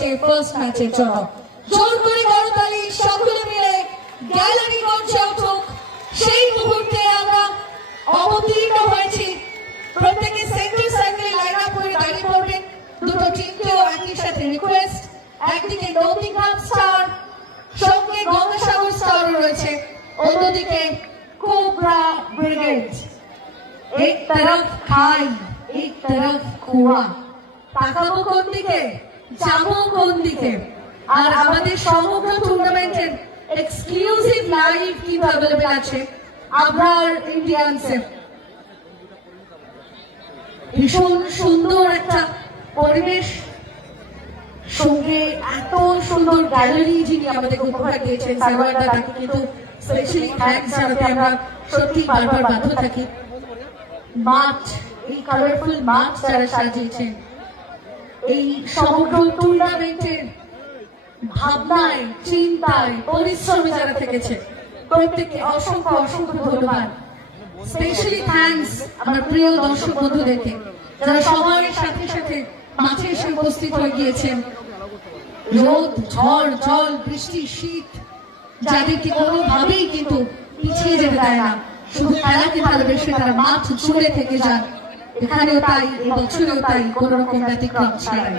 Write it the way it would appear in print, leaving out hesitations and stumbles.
Day first ম্যাচের জন্য। জোর করে করতালি সকলে মিলে গ্যালারি মঞ্চে উঠুক। সেই মুহূর্তে আমরা অবতীর্ণ হয়েছি। প্রত্যেকে সেন্টার সার্কেলে লাইন আপ করে দাঁড়িয়ে পড়বেন। দুটো টিমকেও একই সাথে রিকোয়েস্ট, একদিকে নন্দীগ্রাম স্টার সঙ্গে গঙ্গাসাগর স্টার রয়েছে, অন্যদিকে কোবরা ব্রিগেড। এক তরফ খাই এক তরফ কুয়া, তাকাবো কোন দিকে, যাবো কোন দিকে। আর আমাদের সমগ্র টুর্নামেন্টের এক্সক্লুসিভ লাইভ কি অ্যাভেলেবল আছে আবরার ইন্ডিয়ান্সের। ভীষণ সুন্দর একটা পরিবেশ, সঙ্গে এত সুন্দর গ্যালারি যিনি আমাদের উপহার দিয়েছেন সাইওয়ারদা, তাকে কিন্তু স্পেশালি থ্যাঙ্কস জানাতে আমরা সত্যি বারবার বাধ্য থাকি। মাঠ, এই কালারফুল মাঠ যারা সাজিয়েছেন, এই সমগ্র টুর্নামেন্টের ভাবনায় চিন্তায় পরিশ্রমে যারা থেকেছে, প্রত্যেককে অসংখ্য অসংখ্য ধন্যবাদ। স্পেশালি থ্যাঙ্কস আমার প্রিয় দর্শক বন্ধুদেরকে যারা সময়ের সাথে সাথে মাঠে এসে উপস্থিত হয়ে গিয়েছেন। রোদ, ঝড়, জল, বৃষ্টি, শীত যাদেরকে কোনোভাবেই কিন্তু পিছিয়ে যেতে দেয় না, শুধু খেলাকে ভালোবেসে তারা মাঠ জুড়ে থেকে যান। এখানেও তাই, এই বছরেও তাই, কোন রকম ব্যতিক্রম ছাড়াই।